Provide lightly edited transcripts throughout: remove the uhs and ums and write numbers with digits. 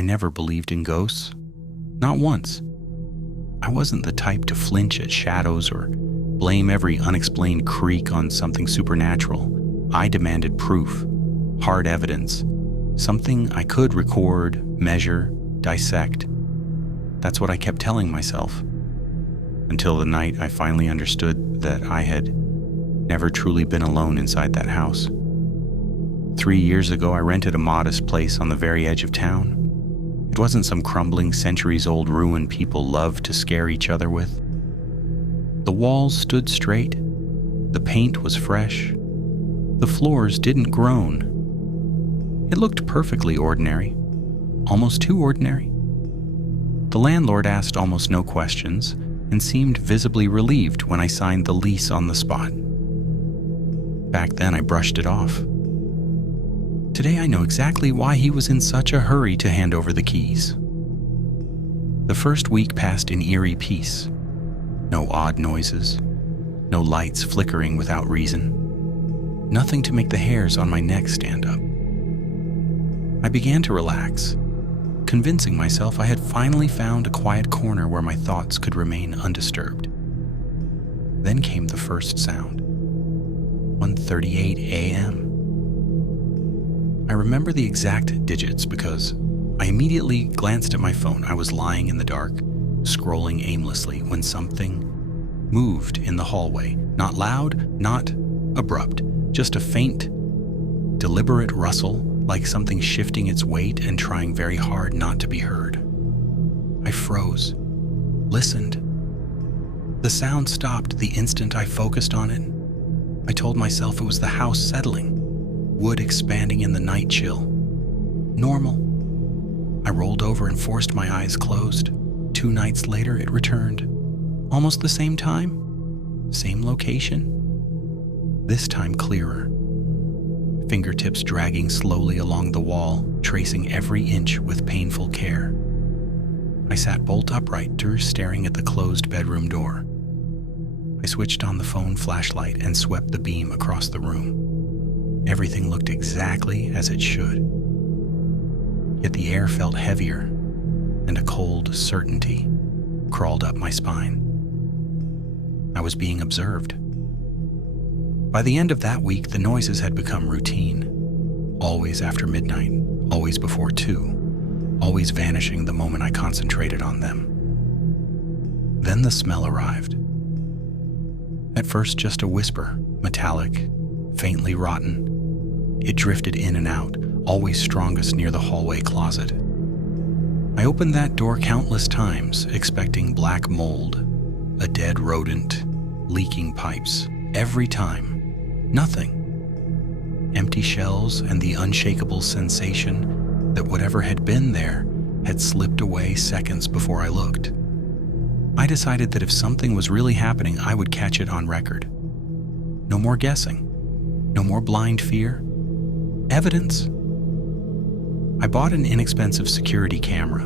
I never believed in ghosts. Not once. I wasn't the type to flinch at shadows or blame every unexplained creak on something supernatural. I demanded proof, hard evidence, something I could record, measure, dissect. That's what I kept telling myself. Until the night I finally understood that I had never truly been alone inside that house. 3 years ago, I rented a modest place on the very edge of town. It wasn't some crumbling, centuries-old ruin people love to scare each other with. The walls stood straight. The paint was fresh. The floors didn't groan. It looked perfectly ordinary, almost too ordinary. The landlord asked almost no questions and seemed visibly relieved when I signed the lease on the spot. Back then, I brushed it off. Today, I know exactly why he was in such a hurry to hand over the keys. The first week passed in eerie peace. No odd noises, no lights flickering without reason, nothing to make the hairs on my neck stand up. I began to relax, convincing myself I had finally found a quiet corner where my thoughts could remain undisturbed. Then came the first sound. 1:38 a.m. I remember the exact digits because I immediately glanced at my phone. I was lying in the dark, scrolling aimlessly when something moved in the hallway. Not loud, not abrupt, just a faint, deliberate rustle, like something shifting its weight and trying very hard not to be heard. I froze, listened. The sound stopped the instant I focused on it. I told myself it was the house settling, wood expanding in the night chill. Normal. I rolled over and forced my eyes closed. 2 nights later, it returned. Almost the same time, same location. This time clearer. Fingertips dragging slowly along the wall, tracing every inch with painful care. I sat bolt upright, staring at the closed bedroom door. I switched on the phone flashlight and swept the beam across the room. Everything looked exactly as it should. Yet the air felt heavier, and a cold certainty crawled up my spine. I was being observed. By the end of that week, the noises had become routine. Always after midnight, always before 2, always vanishing the moment I concentrated on them. Then the smell arrived. At first, just a whisper, metallic, faintly rotten. It drifted in and out, always strongest near the hallway closet. I opened that door countless times, expecting black mold, a dead rodent, leaking pipes. Every time, nothing. Empty shells and the unshakable sensation that whatever had been there had slipped away seconds before I looked. I decided that if something was really happening, I would catch it on record. No more guessing. No more blind fear. Evidence. I bought an inexpensive security camera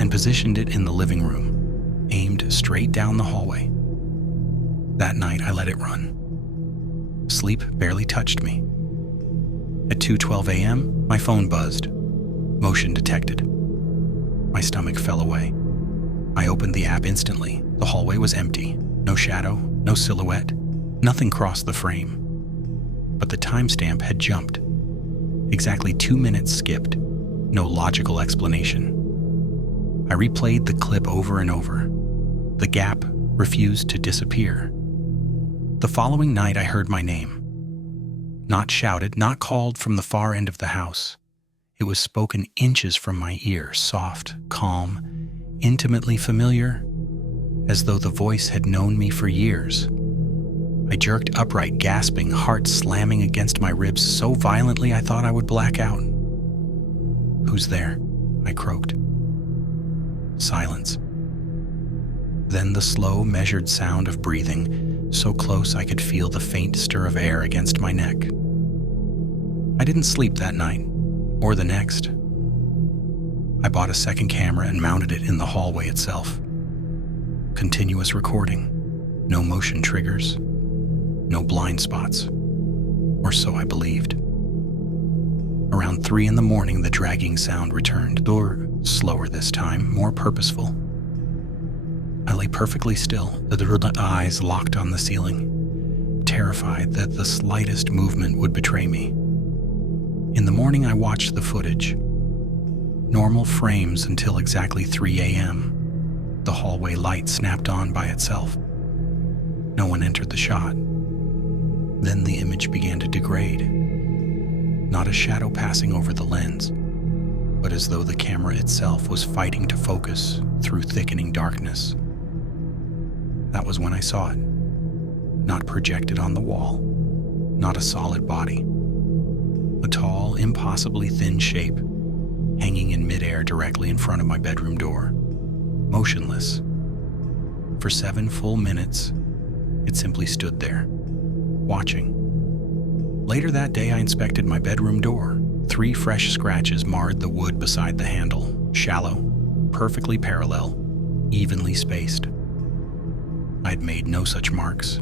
and positioned it in the living room, aimed straight down the hallway. That night, I let it run. Sleep barely touched me. At 2:12 a.m., my phone buzzed. Motion detected. My stomach fell away. I opened the app instantly. The hallway was empty. No shadow, no silhouette. Nothing crossed the frame. But the timestamp had jumped. Exactly 2 minutes skipped. No logical explanation. I replayed the clip over and over. The gap refused to disappear. The following night, I heard my name. Not shouted, not called from the far end of the house. It was spoken inches from my ear, soft, calm, intimately familiar, as though the voice had known me for years. I jerked upright, gasping, heart slamming against my ribs so violently I thought I would black out. "Who's there?" I croaked. Silence. Then the slow, measured sound of breathing, so close I could feel the faint stir of air against my neck. I didn't sleep that night, or the next. I bought a second camera and mounted it in the hallway itself. Continuous recording, no motion triggers, no blind spots, or so I believed. Around 3 in the morning, the dragging sound returned. Door slower this time, more purposeful. I lay perfectly still, the eyes locked on the ceiling, terrified that the slightest movement would betray me. In the morning, I watched the footage. Normal frames until exactly 3 a.m. The hallway light snapped on by itself. No one entered the shot. Then the image began to degrade. Not a shadow passing over the lens, but as though the camera itself was fighting to focus through thickening darkness. That was when I saw it. Not projected on the wall, not a solid body. A tall, impossibly thin shape, hanging in midair directly in front of my bedroom door, motionless. For 7 full minutes, it simply stood there, watching. Later that day, I inspected my bedroom door. 3 fresh scratches marred the wood beside the handle, shallow, perfectly parallel, evenly spaced. I'd made no such marks.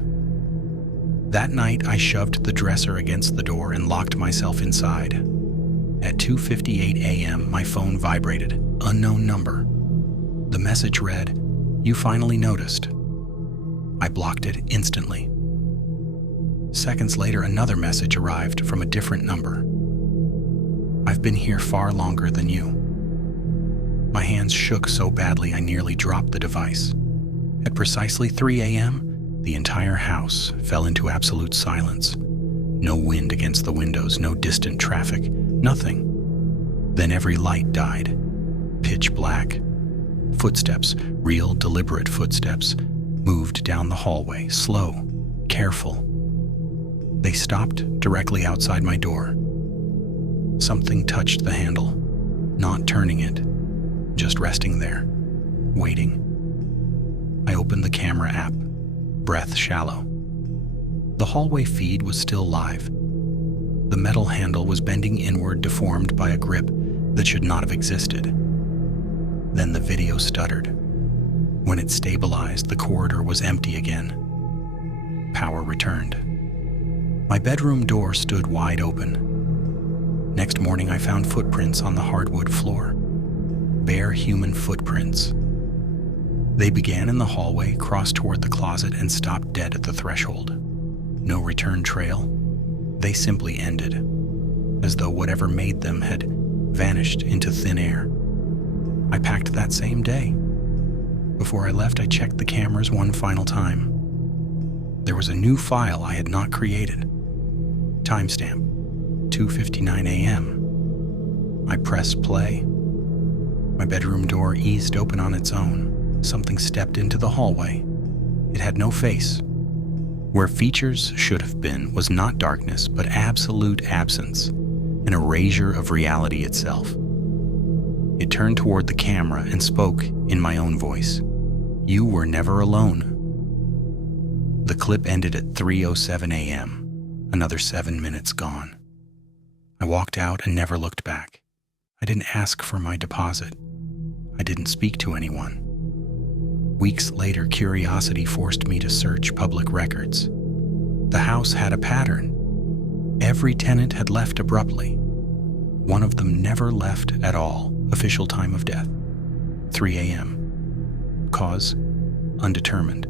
That night, I shoved the dresser against the door and locked myself inside. At 2:58 a.m., my phone vibrated. Unknown number. The message read, "You finally noticed." I blocked it instantly. Seconds later, another message arrived from a different number. "I've been here far longer than you." My hands shook so badly I nearly dropped the device. At precisely 3 a.m., the entire house fell into absolute silence. No wind against the windows, no distant traffic, nothing. Then every light died. Pitch black. Footsteps, real deliberate footsteps, moved down the hallway, slow, careful. They stopped directly outside my door. Something touched the handle, not turning it, just resting there, waiting. I opened the camera app, breath shallow. The hallway feed was still live. The metal handle was bending inward, deformed by a grip that should not have existed. Then the video stuttered. When it stabilized, the corridor was empty again. Power returned. My bedroom door stood wide open. Next morning, I found footprints on the hardwood floor. Bare human footprints. They began in the hallway, crossed toward the closet, and stopped dead at the threshold. No return trail. They simply ended, as though whatever made them had vanished into thin air. I packed that same day. Before I left, I checked the cameras one final time. There was a new file I had not created. Timestamp, 2:59 a.m. I pressed play. My bedroom door eased open on its own. Something stepped into the hallway. It had no face. Where features should have been was not darkness, but absolute absence, an erasure of reality itself. It turned toward the camera and spoke in my own voice. "You were never alone." The clip ended at 3:07 a.m., another 7 minutes gone. I walked out and never looked back. I didn't ask for my deposit. I didn't speak to anyone. Weeks later, curiosity forced me to search public records. The house had a pattern. Every tenant had left abruptly. One of them never left at all. Official time of death, 3 a.m. Cause, undetermined.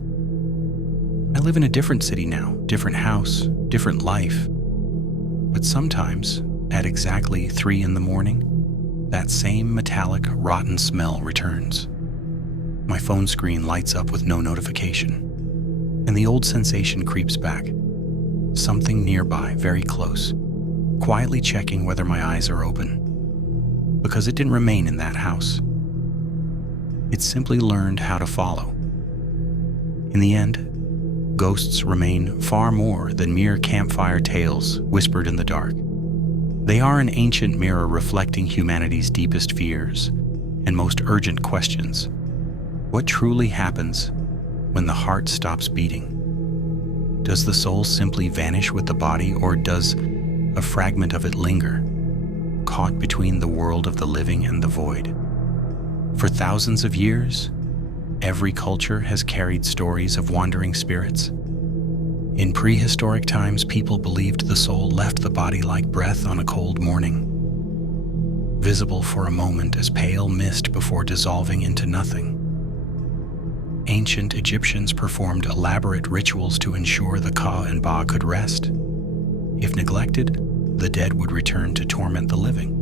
I live in a different city now, different house, different life. But sometimes, at exactly 3 in the morning, that same metallic, rotten smell returns. My phone screen lights up with no notification, and the old sensation creeps back. Something nearby, very close, quietly checking whether my eyes are open. Because it didn't remain in that house. It simply learned how to follow. In the end, ghosts remain far more than mere campfire tales whispered in the dark. They are an ancient mirror reflecting humanity's deepest fears and most urgent questions. What truly happens when the heart stops beating? Does the soul simply vanish with the body, or does a fragment of it linger, caught between the world of the living and the void? For thousands of years, every culture has carried stories of wandering spirits. In prehistoric times, people believed the soul left the body like breath on a cold morning. visible for a moment as pale mist before dissolving into nothing. Ancient Egyptians performed elaborate rituals to ensure the Ka and Ba could rest. If neglected, the dead would return to torment the living.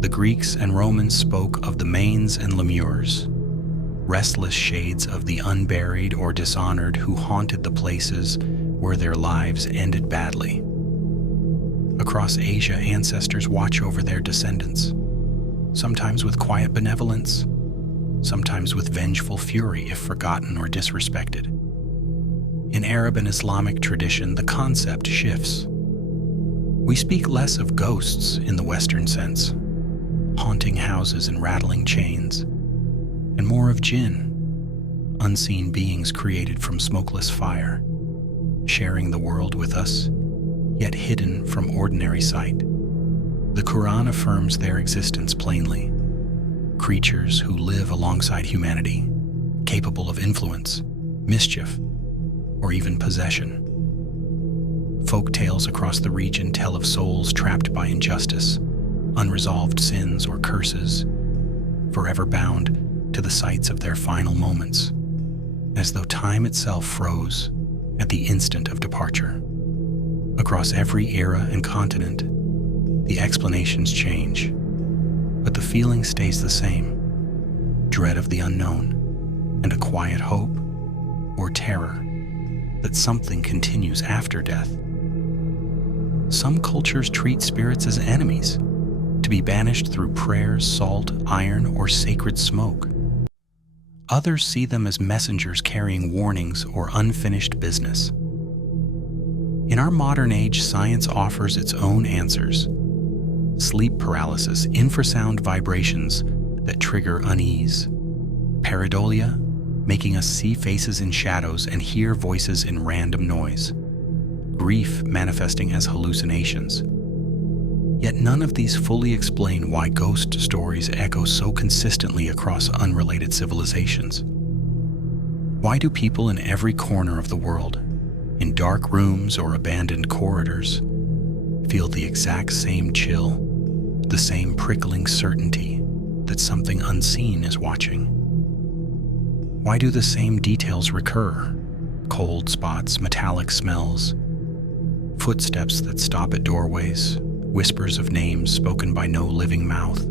The Greeks and Romans spoke of the Manes and Lemures, restless shades of the unburied or dishonored who haunted the places where their lives ended badly. Across Asia, ancestors watch over their descendants, sometimes with quiet benevolence, sometimes with vengeful fury if forgotten or disrespected. In Arab and Islamic tradition, the concept shifts. We speak less of ghosts in the Western sense, haunting houses and rattling chains, and more of jinn, unseen beings created from smokeless fire, sharing the world with us, yet hidden from ordinary sight. The Quran affirms their existence plainly. Creatures who live alongside humanity, capable of influence, mischief, or even possession. Folk tales across the region tell of souls trapped by injustice, unresolved sins or curses, forever bound to the sites of their final moments, as though time itself froze at the instant of departure. Across every era and continent, the explanations change, but the feeling stays the same: dread of the unknown, and a quiet hope or terror that something continues after death. Some cultures treat spirits as enemies, to be banished through prayers, salt, iron, or sacred smoke. Others see them as messengers carrying warnings or unfinished business. In our modern age, science offers its own answers: sleep paralysis, infrasound vibrations that trigger unease, pareidolia, making us see faces in shadows and hear voices in random noise, grief manifesting as hallucinations. Yet none of these fully explain why ghost stories echo so consistently across unrelated civilizations. Why do people in every corner of the world, in dark rooms or abandoned corridors, feel the exact same chill, the same prickling certainty that something unseen is watching? Why do the same details recur? Cold spots, metallic smells, footsteps that stop at doorways, whispers of names spoken by no living mouth.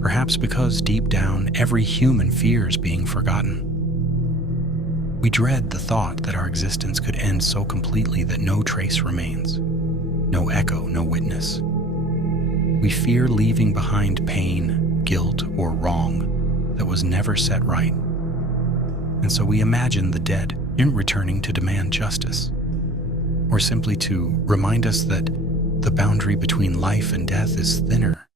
Perhaps because deep down, every human fears being forgotten. We dread the thought that our existence could end so completely that no trace remains, no echo, no witness. We fear leaving behind pain, guilt, or wrong that was never set right. And so we imagine the dead in returning to demand justice, or simply to remind us that the boundary between life and death is thinner